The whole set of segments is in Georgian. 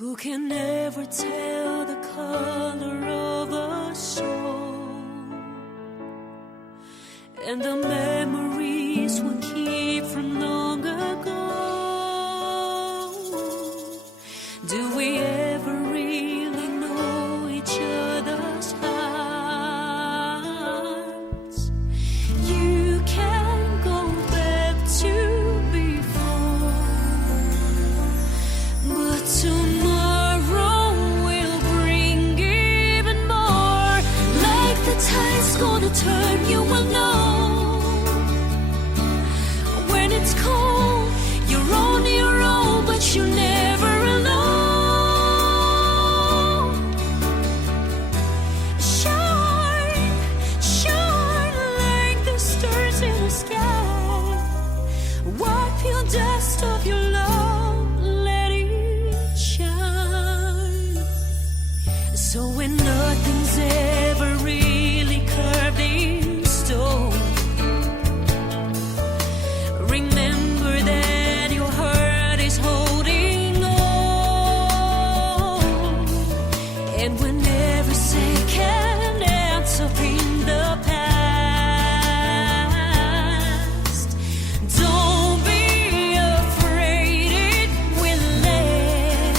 Who can never tell the color of a soul, and the memories we keep from long ago? Do we ever really know each other's hearts? You can go back to before, but tomorrow will bring even more. Like the tide's gonna turn, you will know. When it's cold, you're on your own, but you're never alone. Shine, shine like the stars in the sky. Wipe your dust off your love, let it shine. So when nothing's ever really carved in stone, remember that your heart is holding on. And whenever second ends up in the past, don't be afraid, it will end.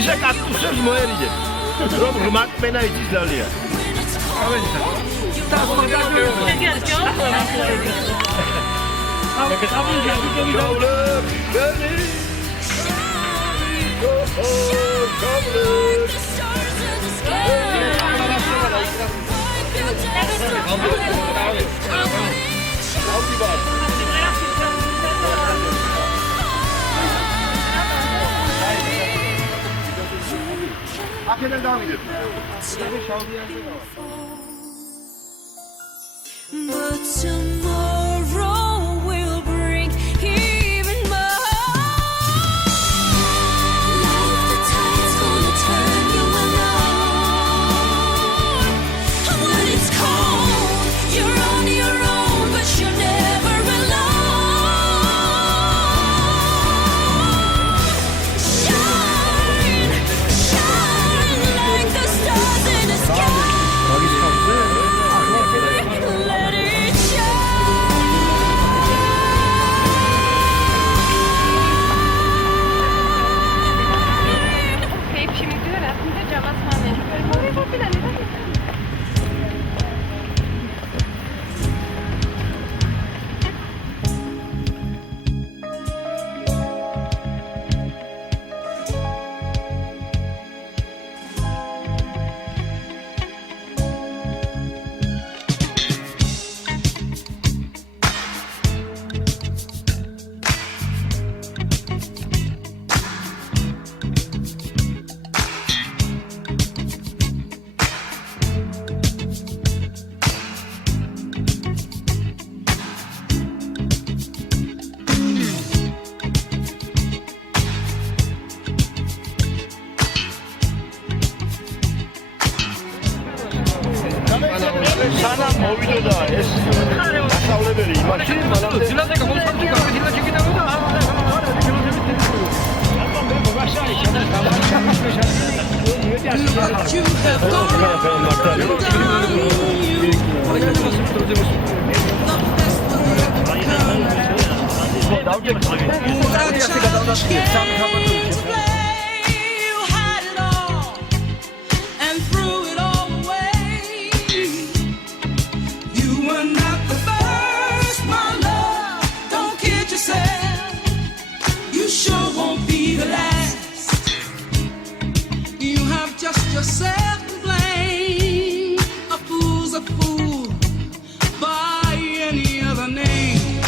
ისე კაქტუსებს მოერიდე. რომ რმაკმენა იცის ძალიან. აქედან დავიდეთ. But tomorrow will bring even more. Like the tide's gonna turn, you will know. When it's cold, you're on your own, but you're never alone. Shine, shine like the stars in the sky. Let it shine. Keyif şimdi diyor aslında cam asmanı. Çok güzel. სანამ მოვიდოდა ეს დასავლებელი იმაში, მანამდე დილაზე გამოსხმდი გამიდილა შეკიდავდა. You sure won't be the last. yourself to blame. A fool's a fool by any other name.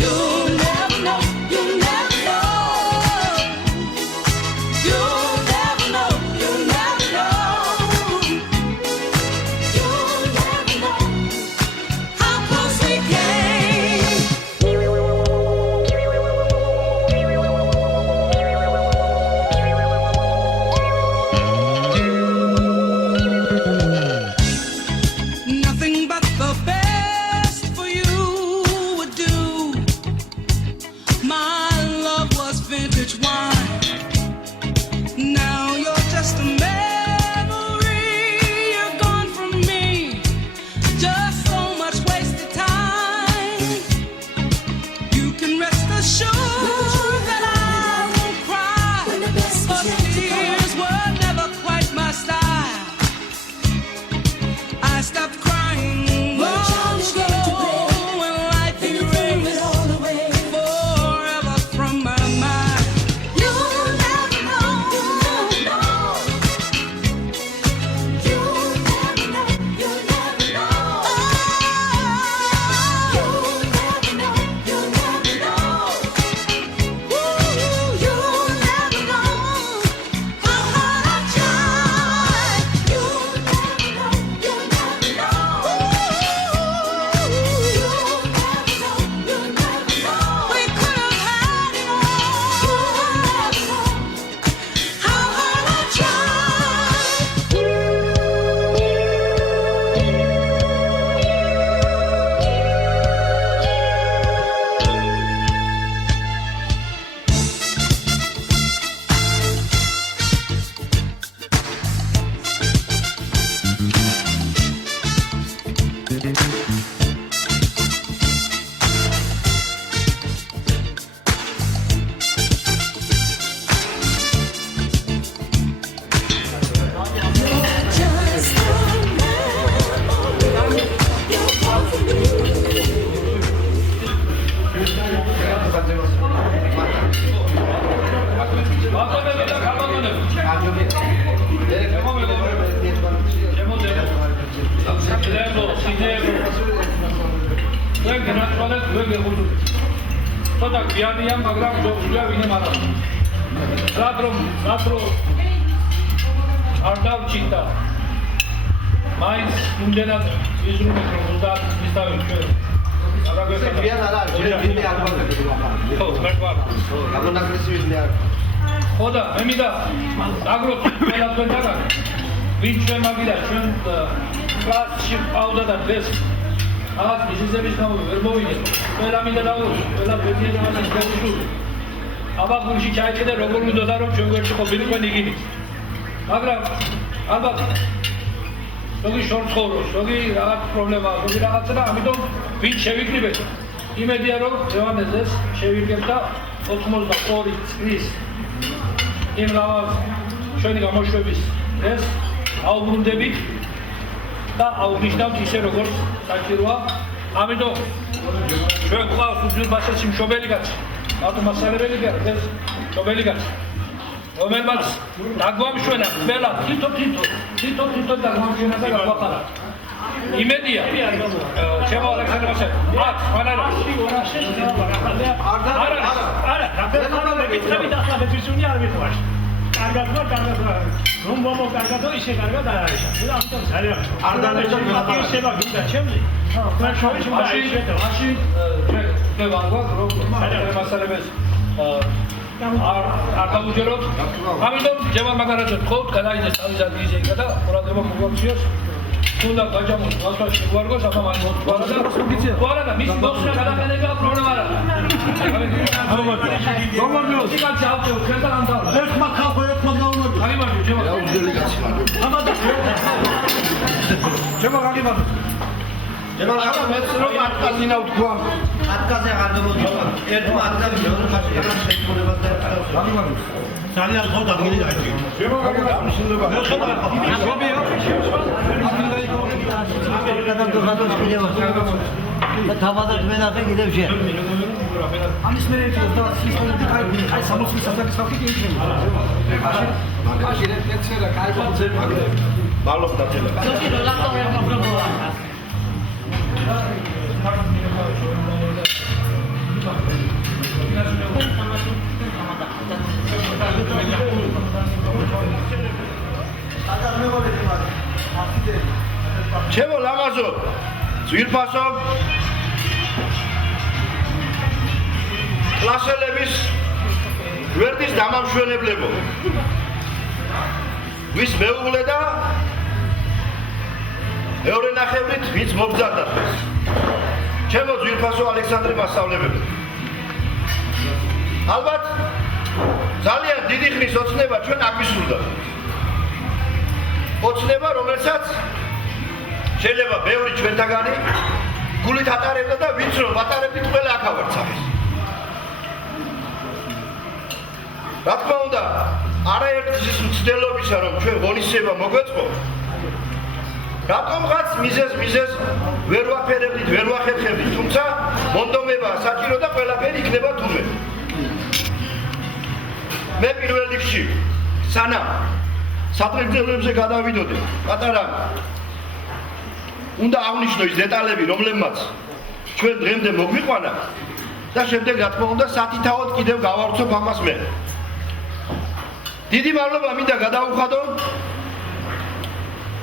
You'll never know, you'll never know. You'll never know, you'll never know. You'll never know how close we came. Nothing but the best for you would do. My love was vintage wine. Now you're just a memory. You're gone from me. Just so much wasted time. You can rest assured that I won't cry. But tears were never quite my style. I stopped crying long ago when life erased forever from my mind. You'll never know, you'll never know. You'll never know, you'll never know. You'll never know, ooh, you'll never know how hard I tried. You'll never know, you'll never know, ooh, you'll never know, you'll never know. We could have had it all. You'll never know how hard I just Toda viadia, მაგრამ ჯობია ვინე მაგრამ. რატომ არ დავჭირდა. მაინც იმდენად იზრუნეთ რომ 30 წლის დავით ჩვენ. ვინმე არ არის, ვინმე არ გვაქვს. ხო, მერკვარ. გამონაკლისი ვინმე არ. ხო და მე მინდა აგროთ ყველა თქვენთაგან ვინ ჩვენ მაგიდა ჩვენ კლასში ყავდა და დღეს აღარ მიზეზების გამო ვერ მოვიდეთ. ყველა მინდა დავუშვი, ყველა ბედნიერებასაც დავუშვი. აბა გულში ჩაიჭედე როგორ მინდოდა რომ ჩვენ გვერდში ყოფილიყო იგივე. მაგრამ ალბათ ზოგი შორცხოვრო, ზოგი რაღაც პრობლემა, ზოგი რაღაცა და ამიტომ ვინ შევიკრიბეთ. იმედია რომ ევანეზეს შევირგებ და 82 წლის იმ რაღაც ჩვენი გამოშვების ეს აუბრუნდებით და აუღნიშნავთ ისე როგორც საჭიროა. ამიტომ ჩვენ გვყავს უძილბასესი მშობელი კაცი, მათო მასალებელი კი არა, ეს მშობელი კაცი, რომელმაც დაგვამშვენა ყველა თითო დაგვამშვენა და გაგვაფარა. იმედია ჩემო ალექსანდრე აქ ფანარა კარგად რომ მომოკარგად და ისე კარგად არ არის. ამიტომ ძალიან არ დანერგა ისება გინდა ჩემზე. მე შოუში მაშინ ჩვენ ვარგვარ რომ მასალებს არ დავუჯეროთ. ამიტომ ჯემა მაგარაჯო თხოვთ გადაიძეს თავის ადგილზე და ყურადღება მოგაქციოს. თუნდა გაჯამოს გასვაში ვარგოს აბა მან მოთვალა და ვარა და მის მოხსნა გადაყენება პრობლემა არა. რომალიოს იქაც ავწევ ხელთან ამ დავა. ერთმა ხალხო ერთმა გაუნოდი. აი მარჯო ჯემა. უძელი კაცი მაგრამ. აბა და ჯემა გაგიბათ. ჯემა ახლა მეც რომ ატკაზინა ვთქვა. ატკაზე აღარ დამოდი. ერთმა ატკაზე მეორე ხალხი აღარ შეიქმნება და გაგიბათ. ძალიან ხო დაგილი დაიჭი. ჯემა გაგიბათ. ამშენდება. მშობიო. ამ გადაგდო გადაწყვეტილება. და თავადად მენახე კიდევ შენ. ამის მერე ერთი 30 წელი კაი 60 საათის ხალხი კი იქნება. მაშინ ეცერა კაი კონცერტი. მალობ დაწელა. ჩემო ლამაზო, ძვირფასო კლასელების გვერდის დამამშვენებლებო. ვის მეუღლე და მეორე ნახევრით ვინც მობრძანდა დღეს. ჩემო ძვირფასო ალექსანდრე მასწავლებელი. ალბათ ძალიან დიდი ხნის ოცნება ჩვენ აგვისურდა. ოცნება, რომელსაც შეიძლება ბევრი ჩვენთაგანი გულით ატარებდა და ვინც რომ ატარებდით ყველა აქავარცხეს. რა თქმა უნდა, არაერთი ის მცდელობისა რომ ჩვენ ღონისძიება მოგვეწყო, რატომღაც მიზეზ ვერ ვაფერებდით, ვერ ვახერხებდით, თუმცა მონდომება საჭირო და ყველაფერი იქნება თურმე. მე პირველ რიგში სანამ სატრიუმფებზე გადავიდოდი, პატარა უნდა აღნიშნო ის დეტალები, რომლებმაც ჩვენ დღემდე მოგვიყვანა და შემდეგ რა თქმა უნდა სათითაოდ კიდევ გავავრცობ ამას მე. დიდი მადლობა მინდა გადაუხადო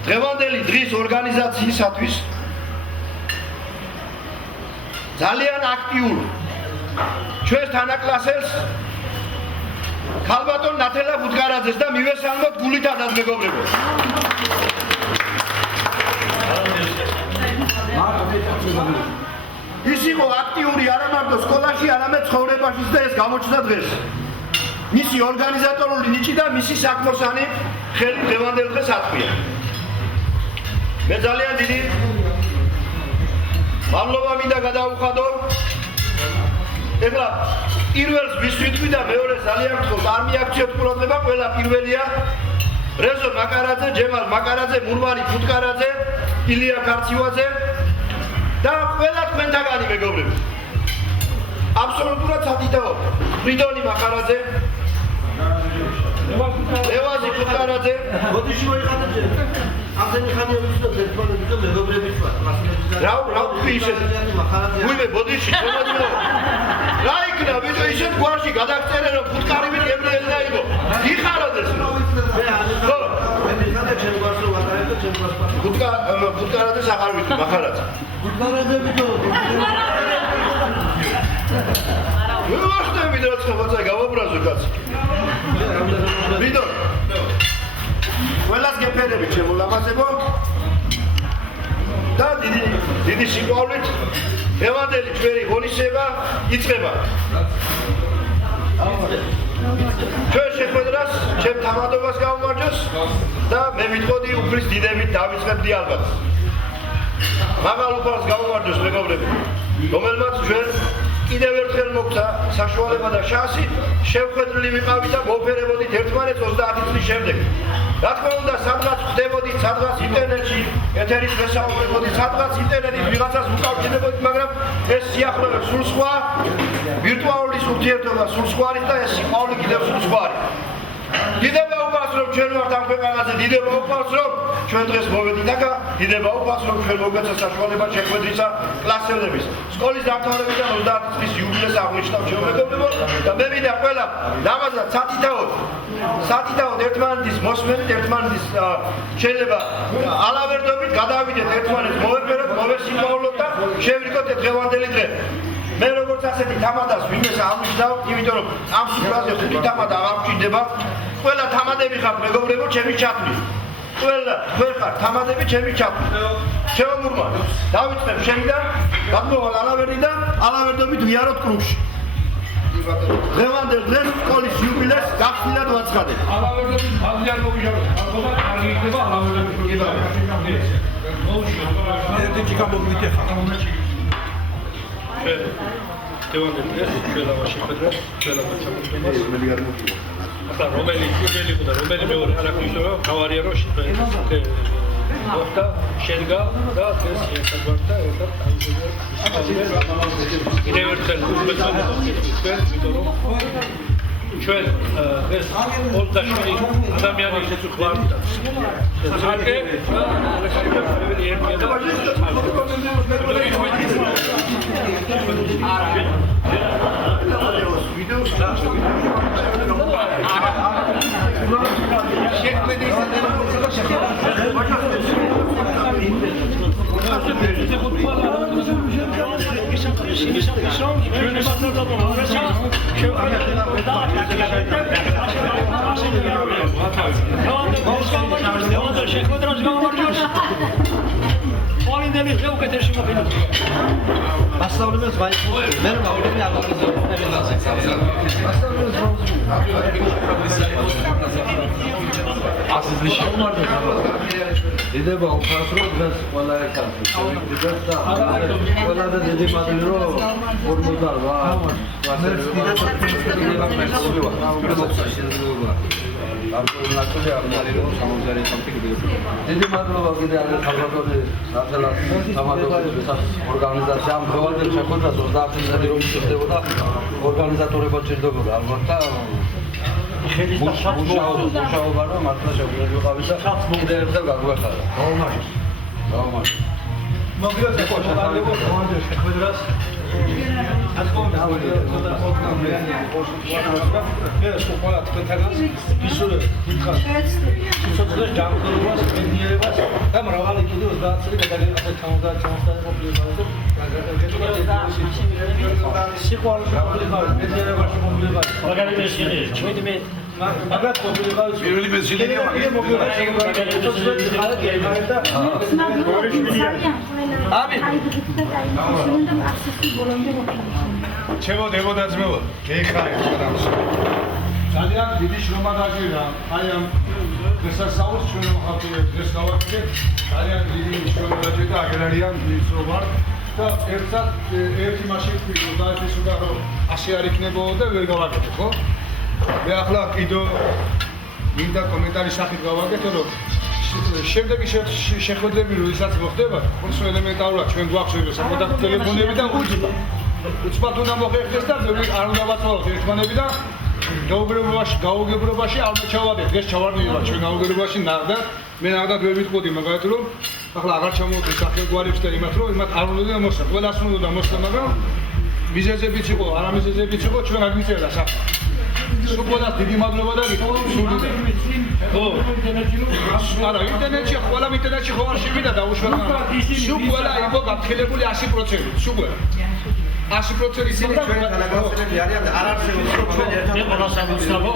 დღევანდელი დღის ორგანიზაციისათვის ძალიან აქტიურ ჩვენს თანაკლასელს ქალბატონ ნათელა ბუტკარაძეს და მივესალმოთ გულითადად მეგობრებო. ის იყო აქტიური არა მარტო სკოლაში, არამედ ცხოვრებაშიც და ეს გამოჩნდა დღეს. მისი ორგანიზატორული ნიჭი და მისი საქმოსანი ხელი დღევანდელ დღეს ატყვია. მე ძალიან დიდი მადლობა მინდა გადაუხადო. ეხლა პირველს ვისვიტყვი და მეორე ძალიან გთხოვთ, არ მიაქციოთ ყურადღება, ყველა პირველია რეზო მაკარაძე, ჯემალ მაკარაძე, მურმანი ფუტკარაძე, ილია ქარცივაძე და ყველა თქვენთაგანი მეგობრები. აბსოლუტურად სათითაოდ ფრიდონი მახარაძე, ლევაზი ფუტკარაძე, ბოდიში მოიხადეთ შენ. ამდენი ხანია ვიცოდეთ ერთმანეთს და მეგობრებიც ვართ. რა ვთქვი ისეთ ვიმე ბოდიში შემოძნო. რა იქნა ვიდრე ისეთ გვარში გადაგწერენ რომ ფუტკარივით ებრაელი დაიღო. იხაროდეს. ხო. მე მიხადე ჩემ გვარს რომ ვატარებ და ჩემ გვარს ვატარებ. ფუტკარაძეს აღარ ვიცი მახარაძე. ფუტკარაძები თო. ვიმართები რა ცხობაცა გავაბრაზო კაცი. ვიდო. ყველას გეფერები ჩემო ლამაზებო. და დიდი სიყვარულით დღევანდელი ჩვენი ღონისძიება იწყება. ჩვენ შეხვედრას ჩემ თამადობას გავუმარჯოს და მე ვიტყოდი უფლის დიდებით დავიწყებდი ალბათ. მაღალ უფალს გავუმარჯოს მეგობრები, რომელმაც ჩვენ კიდევ ერთხელ მოგვცა საშუალება და შანსი შევხვედრილი ვიყავით და მოვფერებოდით ერთმანეთს 30 წლის შემდეგ. რა თქმა უნდა, სადღაც ხვდებოდით, სადღაც ინტერნეტში ეთერით ვესაუბრებოდით, სადღაც ინტერნეტით ვიღაცას უკავშირდებოდით, მაგრამ ეს სიახლოვე სულ სხვა, ვირტუალური ურთიერთობა სულ სხვა არის და ეს სიყვარული კიდევ სულ სხვა არის. დიდება უფალს რომ ჩვენ ვართ ამ ქვეყანაზე, დიდება უფალს რომ ჩვენ დღეს მოვედით აქ, დიდება უფალს რომ ჩვენ მოგვეცა საშუალება შეხვედრისა კლასელების. სკოლის დამთავრებიდან 30 წლის იუბილეს აღნიშნავ ჩვენ მეგობრებო და მე მინდა ყველა ლამაზად სათითაოდ ერთმანეთის მოსმენით, ერთმანეთის შეიძლება ალავერდობით გადავიდეთ ერთმანეთს მოვეფეროთ, მოვესიმპაულოთ და შევრიქოთ დღევანდელი დღე. მე როგორც ასეთი თამადას ვინმეს აღნიშნავ, იმიტომ რომ ამ სიტუაციაზე ხუთი თამადა აღარ გვჭირდება. ყველა თამადები ხართ მეგობრებო, ჩემი ჩათვლი. ყველა თქვენ ხართ თამადები, ჩემი ჩათვლი. ჩემო მურმა, დავიწყებ შენიდან, გადმოვალ ალავერდი და ალავერდობით ვიაროთ კრუგში. დღევანდელ დღეს სკოლის იუბილეს გახსნილად ვაცხადებ. ალავერდობით მალე არ მოვიჟაროთ. ალბათ არ იქნება ალავერდობის პროგრამა. ერთი ჩიკა მოგვიდეხა. დღევანდელი დღეს ჩვენავა შეხვედრა, ჩვენავა ჩამოყენას. ახლა რომელი პირველი იყო და რომელი მეორე არ აქვს ისე თავარია რომ მოხდა, შედგა და ეს შეესაბამდა ერთად კიდევ ერთხელ უბრალოდ ჩვენ ვიდეო ჩვენ ეს 27 ადამიანი ვართ და ხალხი მასწავლებელს ვაიქოს მე რომ ავიდები აგონიზებულ იდება უფასრო დღეს ყველა ერთად შევიდეთ და ყველა და დიდი მადლი რომ 48 დიდი მადლობა კიდე არის ხალხური ნაცელას სამადობის ორგანიზაციამ ყოველდღე შეხვედრა 30 წელი რომ შედებოდა ორგანიზატორებად ჭირდებოდა ალბათ და მუშაობა რომ მართლა შეგვიძლია და კიდე ერთხელ გაგვეხარა. გაუმართლა. მოგიოთ მოგვიყვანო შეხვედრას. ეს ყველა თქვენთაგან ისურვებ გითხრათ სიცოცხლეს ჯანმრთელობას, ბედნიერებას და მრავალი კიდევ 30 წელი გადაგიღებთ ჩამოსდან ყოფილიყავით სიყვარულში ყოფილიყავით, ბედნიერებაში ყოფილიყავით. მაგალითად შევიდეთ მაგათ ყოფილიყავით პირველი ბენზინია ჩემო დებოდაძმეო გეიხარეთ ძალიან დიდი შრომა გაჭირდა აი ამ დღესასწაულს ჩვენ მოხალხეთ დღეს გავაკეთეთ ძალიან დიდი შრომა გაჭირდა აგრარიან ministrova და ერთი მაშინ დაიწყო რომ ასე არ იქნებოდა და ვერ გავაკეთე ხო მე ახლა კიდო მინდა კომენტარის სახით გავაკეთო რომ შემდეგი შეხვედრები როდესაც მოხდება ხო ელემენტარულად ჩვენ გვაქვს საკონტაქტო ტელეფონები და უცბად უნდა მოხერხდეს და არ უნდა ვაწვალოთ ერთმანები და გაუგებრობაში არ ჩავადეთ დღეს ჩავარდნილ ჩვენ გაუგებრობაში ნახდა მე ნახდა ვერ ვიტყოდი მაგალითად რომ ახლა აღარ ჩამოვიდეს სახელგვარებს და იმათ რომ იმათ არ უნდა მოსვა ყველას უნდა მოსვა მაგრამ მიზეზებიც იყო არა მიზეზებიც იყო ჩვენ არ გვიწერდა სახლა სულ დიდი მადლობა და გითხრათ ხო არა ინტერნეტში ყველა ინტერნეტში ხო არ შევიდა დაუშვათ სულ ყველა იყო გაფრთხილებული 100% სულ ყველა 100% ისინი ჩვენ განაგრძობები არიან და არ არსებობს რომ ჩვენ ერთად ყველას ამოცნობა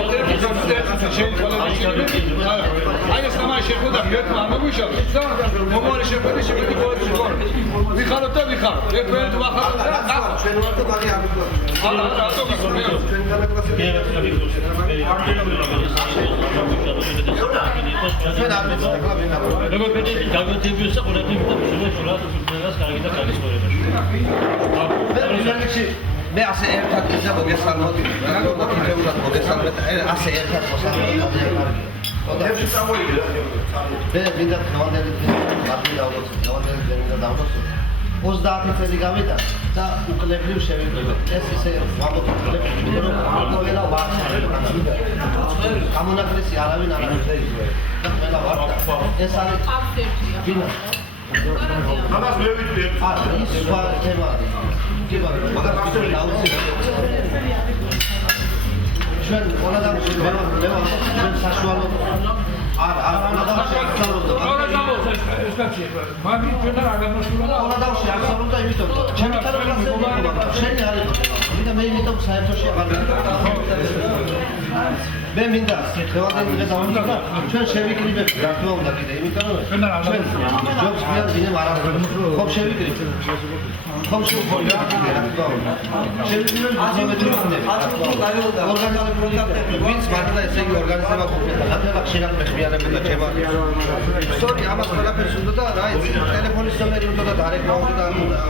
აი ეს თამაში შეხვდა მეტმა არ მოგვიშალოს და მომავალი შეხვედრი შეგვიდი ყოველთვის გქონდა ვიხაროთ და ვიხაროთ ერთმანეთ ვახაროთ და ნახოთ ჩვენ ვართ და მაგე არ ვიქნოთ არა რატო გასული ჩვენ განაგრძობები ჩვენ არ მეცდაკლა როგორ პედагоგი გაგოთებიოს და ყურები და შეიძლება სულაც კარგი და კარგი ცხოვრებაში მე ასე ერთად ისე მოგესალმოდი რა მოგითეულად მოგესალმეთ ასე ერთად მოსალმოთ ეს სამოიდგა მე მინდა ხმადელი მარტი დავდოთ ხმადელი მინდა დავდოთ 30 წელი გავიდა და უკლებლივ შევიდგინე ეს ისე ვამოკლებ იმიტომ რომ ყველა ვარ გამონაკლისი არავინ არ არის და ყველა ვარ ეს არის ვინა ამას მე ვიტყვი ის სხვა თემაა მაგრამ ისე ჩვენ ყველა და ჩვენ საშუალო არ ეს კაცი მაგრი ჩვენ არ გამოსულა და ყველა დავში აბსოლუტურად იმიტომ ჩემი თანხმობა შენი არის მინდა მე იმიტომ საერთოში აღარ მე მინდა ხელოვანი დღეს ავიდა ჩვენ შევიკრიბებთ რა თქმა უნდა კიდე იმიტომ რომ ჩვენ ჯობს მიან დინემ არ ხო შევიკრიბებთ ხომში უხონია რა თქმა უნდა. შევიდნენ ორგანიზებული კონტაქტები, ვინც მართლა ესე იგი ორგანიზება ყოფილა. ნათელა ხშირად მეხმიანებენ და ჩემ სწორი ამას ყველაფერს უნდა და რა იცი ტელეფონის ნომერი უნდა და დარეგლავო და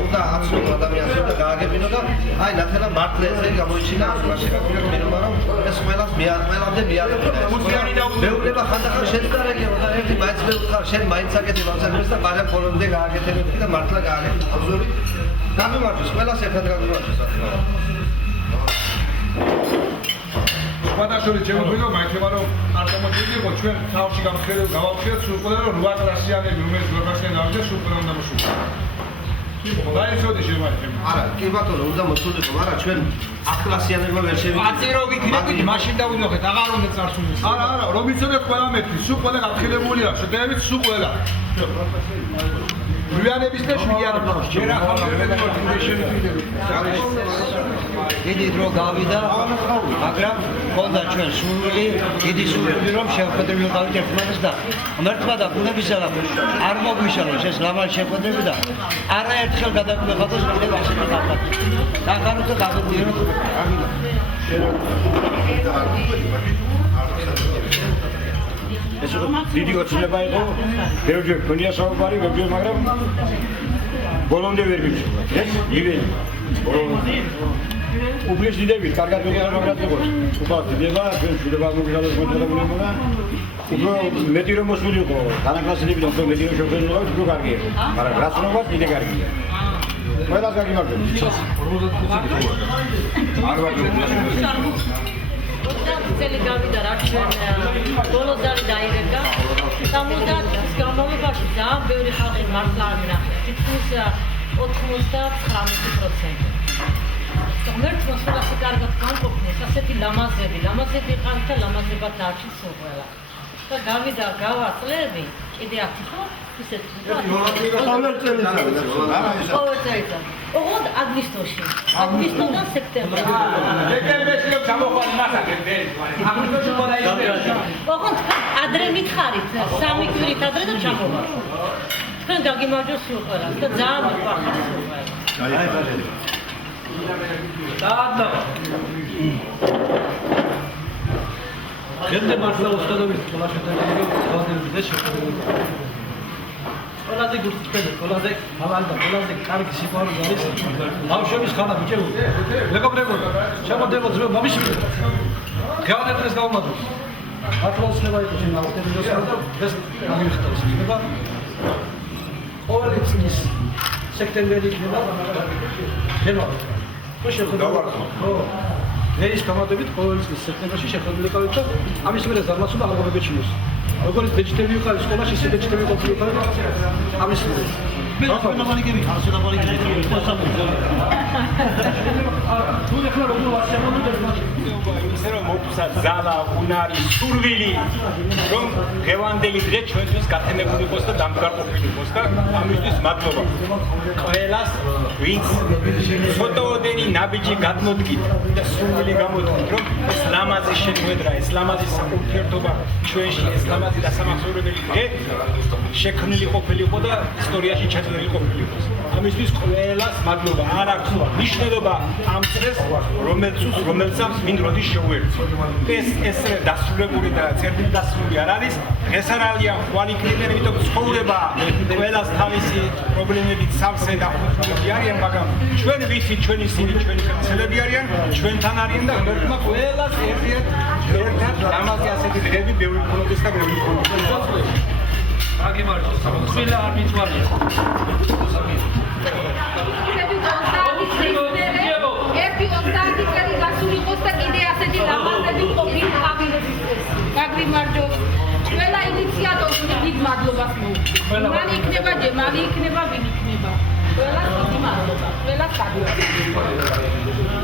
უნდა აცნობო ადამიანს და გააგებინო და აი ნათელა მართლა ესე გამოიჩინა ასულაში გაგვიგებინო მაგრამ ეს ყველას ყველამდე მიალებდა. მეუბნება ხანდახან შენ დარეგებო და ერთი მაინც მეუთხარ შენ მაინც აკეთებ ამ საქმეს და მაგრამ ბოლომდე გააკეთებდი და მართლა გააკეთე. აბსოლუტურად გამიმარჯვეს ყველას ერთად გამიმარჯვეს ახლა. სხვადასხვა ჩემო მაინცება რომ არ გამოჩნდიყო ჩვენ თავში გავავხიეთ სულ ყველა რომ 8 კლასიანები რომელიც 8 კლასიანი დავიწყე სულ ყველა უნდა მოსულიყო. დაიცოდი შემაჩემ. არა, კი ბატონო, უნდა მოსულიყო, მაგრამ ჩვენ 10 კლასიანებმა ვერ შევიდეთ. აწირო ვიქნებით, მაშინ დავინახეთ, აღარ უნდა წარსულის. არა, რომ იცოდეთ ყველა მეტი, სულ ყველა გაფრთხილებულია, შედევით სულ ყველა. რუიანების და შვილიანების ჯერ ახალ დიდი დრო გავიდა, მაგრამ ხონდა ჩვენ სული, დიდი სული რომ შევხვდები ვიყავით ერთმანეთს და მართლა და ბუნების ძალა არ მოგვიშალოს ეს ლამაზ შეხვდები და არაერთხელ გადაგვიღოთ კიდევ ასეთი ხალხი. დაგაროთ და გავიდიოთ. ეს დიდი ოცნება იყო, ბევრჯერ ქონია საუბარი, ბევრჯერ, მაგრამ ბოლომდე ვერ მივშოვა. ეს იველი. უფლის დიდები, კარგად ვიყავ, მაგრამ იყოს. უბრალოდ დიდება, ჩვენ შვილება მოგიღალოს მოწოდებულიყო და უფრო მეტი რომ მოსულიყო, განაკლასებიდან უფრო მეტი რომ შევხედავთ, უფრო კარგია. მაგრამ რაც უნდა კიდე კარგია. ყველას გაგიმარჯვებთ. 45 არ ვარ წელი გავიდა რა ჩვენ ბოლო ზარი დაიღებდა 70 განმავლობაში ძალიან ბევრი ხალხი მართლა აღნახეთ თითქმის 99%. ღმერთმა სულ ასე კარგად განყოფნეს ასეთი ლამაზები ყავით და ლამაზებად დარჩით სულ ყველა. და გავიდა გავა წლები კიდე აქ ხო ისეთ ყოველ წელიწად. ოღონდ აგვისტოდან სექტემბრამდე. დეკემბერში რომ გამოყვანი მასაკეთე. აგვისტოში ყველა ისე. ოღონდ ადრე მითხარით 3 კვირით ადრე და ჩამოვა. თქვენ გაგიმარჯოს სულ ყველას და ძალიან მიყვარხართ სულ ყველას. დაადნა. გენდე მართლა უსტადობის ყველა შეტანილი გაზრდილი და შეხედული. ყველაზე გულწრფელი, ყველაზე მაღალი და ყველაზე კარგი სიყვარული არის ბავშვების ხანა ბიჭებო. მეგობრებო, შემოდებოდ ძმებო, მომიშვილე. გავანებდეს გავუმატოთ. მართლა უსწრება იყო შენ აუტენდოს და ეს გამიხდავს. იქნება ყოველი წლის სექტემბერი იქნება. ხება. ხო შეხედავთ. ხო. მეის გამოდებით ყოველი წლის სექტემბერში შეხედული ყავით და ამის მერე ზარმაცულა არ მოგეჩინოს. როგორც ბეჭდები ვიყავით სკოლაში, ისე ბეჭდები ყოფილიყავით ამის მერე. მე ნაბალიგები ხარ, ნაბალიგები მოსამოძო. არა, თუ ეხლა როგორ ვარ შემოვიდეს მაშინ. ისე რომ მოგცა ზალა, უნარი, სურვილი, რომ ღევანდელი დღე ჩვენთვის გათენებული იყოს და დამდგარყოფილიყოს და ამისთვის მადლობა. ყველას, ვინც ცოტაოდენი ნაბიჯი გადმოდგით და სურვილი გამოდგით, რომ ეს ლამაზი შეხვედრა, ეს ლამაზი საურთიერთობა ჩვენში, ეს ლამაზი დასამახსოვრებელი დღე შექმნილი ყოფილიყო და ისტორიაში ჩაწერილი ყოფილიყოს. ამისთვის ყველას მადლობა. არ აქვს მნიშვნელობა ამ წრეს, რომელსაც მინდროდი შეუერთო. ეს დასრულებული და წერტილი დასრულებული არ არის. ეს არ არის ხვალ იქნება, იმიტომ ცხოვრება ყველას თავისი პრობლემებით სავსე და ხუთი არიან, მაგრამ ჩვენ ვიცით ჩვენი სული, ჩვენი კაცელები არიან, ჩვენთან არიან და ღმერთმა ყველას ერთად ლამაზი ასეთი დღეები ბევრი ქონდეს და ბევრი ქონდეს. აგიმარჯოს. ყველა არ მithვალია. ერთი 30 წელი გასულიყოს და კიდე ასეთი ლამაზები ყოფილიყავით. გაგვიმარჯოს. ყველა ინიციატორს დიდ მადლობას მოვუხდი. მან იქნება ჯემალი, იქნება ვინ იქნება. ყველა დიდი მადლობა. ყველა საგვარელი.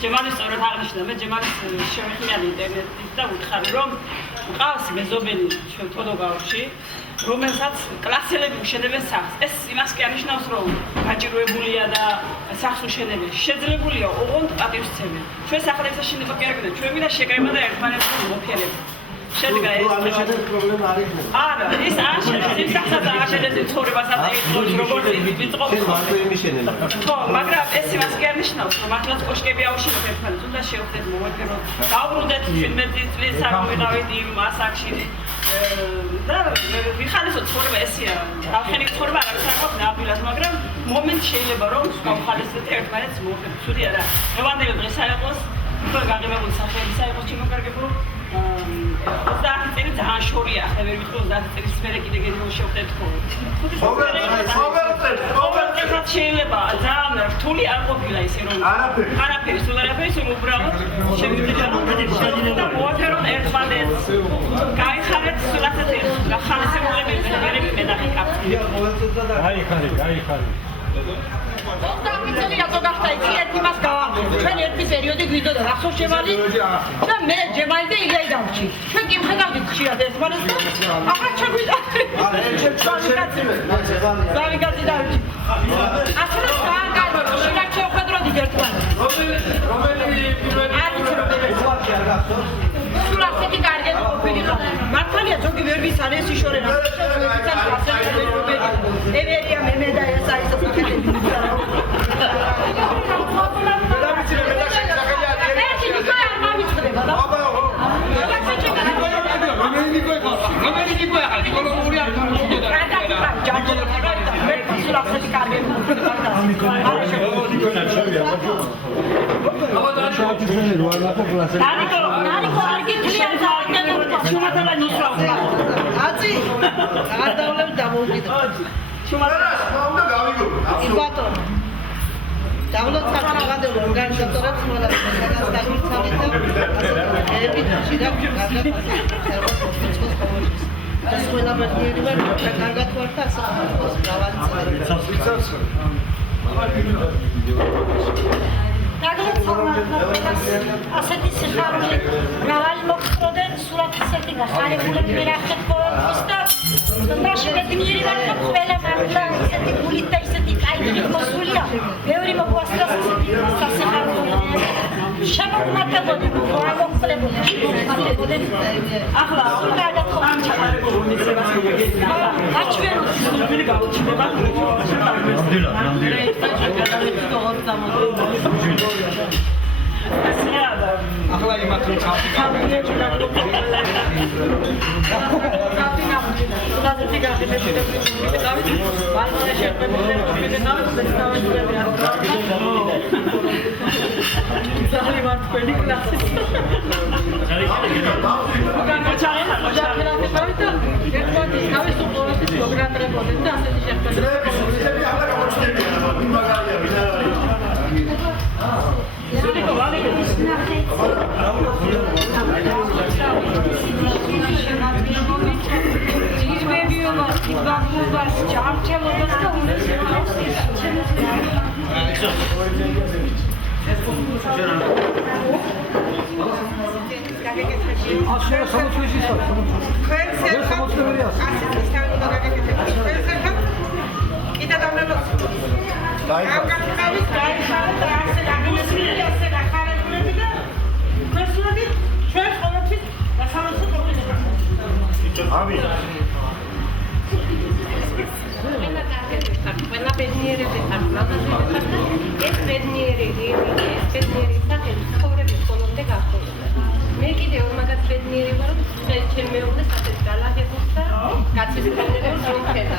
ჯემალის სწორად აღნიშნა, მე ჯემალის შევეხმიანე ინტერნეტით და ვუთხარი, რომ მყავს მეზობელი ჩვენ თოდოგაურში რომელსაც კლასელები უშენებენ სახლს. ეს იმას კი ანიშნავს, რომ გაჭირვებულია და სახლს უშენებენ. შეძლებელია ოღონდ პატივსცემენ. ჩვენ სახლის აშენება კი არ გვინდა, ჩვენ გვინდა შეკრება და ერთმანეთს მოფერება. შედგა ეს პრობლემა არ იქნება. არა, ეს ამ სახსაც აშენებს ცხოვრებას ატყობს, როგორც ვიწყობს. ეს მარტო იმიშენება. ხო, მაგრამ ეს იმას კი არ ნიშნავს, რომ ახლაც კოშკები აუშენოთ ერთმანეთს, უნდა შევხვდეთ მოვაჯეროთ. დავბრუნდეთ 17 წლის სამოვიდავით იმ ასაკში. და ვიხალისოთ ცხოვრება ესეა. დავხენით ცხოვრება არავის არ გვაქვს ნაბილად, მაგრამ მომენტ შეიძლება რომ გავხალისოთ ერთმანეთს მოვხდეთ. ცუდი არა. დღევანდელი დღესა იყოს, უფრო გაღებებული სახელისა იყოს შემოკარგებულ. 30 წელი ძალიან შორია, ახლა ვერ ვიტყვი 30 წლის მერე კიდე გენდელ შევხვდეთ ხო. ყოველდღიურად შეიძლება ძალიან რთული არ ყოფილა ისე რომ არაფერი, სულ არაფერი, სულ უბრალოდ შევიდეთ და მოვაჯეროთ ერთმანეთს. გაიხარეთ სულ ასეთი გახალისებულები მერე მედახი კაფე. გაიხარი. დავიცანი რატო გახდა იცი ერთი მას გავამბობ. ჩვენ ერთი პერიოდი გვიდოდა ახსოვს ჯემალი და მე ჯემალი და ილია დავჭი. ჩვენ კი მხედავდით ხშირად ერთმანეთს და ახლა ჩაგვიდა. არა, ზავი კაცი დავჭი. ასე რომ გააკარგო, შეიძლება შევხედროდით ერთმანეთს. რომელი პირველი სულ ასეთი კარგი ყოფილიყო. მართალია ზოგი ვერ ვიცან ეს იშორე რა. ევერია მე და ესა ის საკეთები. დავლოთ საქმიანობრივ ორგანიზატორებს მოალაპარაკეთ და ეს ყველა ბედნიერი ვარ და კარგად ვარ და ასე ვარ მრავალი ასეთი სიხარული მრავალი მოგწოდენ სულად ისეთი გახარებულები ვერახეთ ყოველთვის და მაშინ ბედნიერი ვარ და ყველა მართლა ისეთი გულით და ისეთი კაი მოსულია ბევრი მოგვასწრას ისეთი სასიხარული შემოგმატებოდი რა მოხდებოდა ახლა სულ კარგად ხომ ჩაყარებული ისევას მოგეცნა აჩვენოთ სულ გაუჩნდება ახლა იმათ რომ ყველა ბედნიერები ხარ, ეს ბედნიერი სახელი ცხოვრების ბოლომდე გახდება. მე კიდე ორმაგად ბედნიერი ვარ, რომ ჩემ მეუღლეს ასეთ გალაგებულს და კაცის კანონებს ვხედა.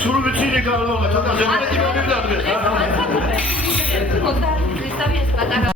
სულ ვიცი გალაგა, თათა ზემოთი მომიდადგეს. ეს პატარა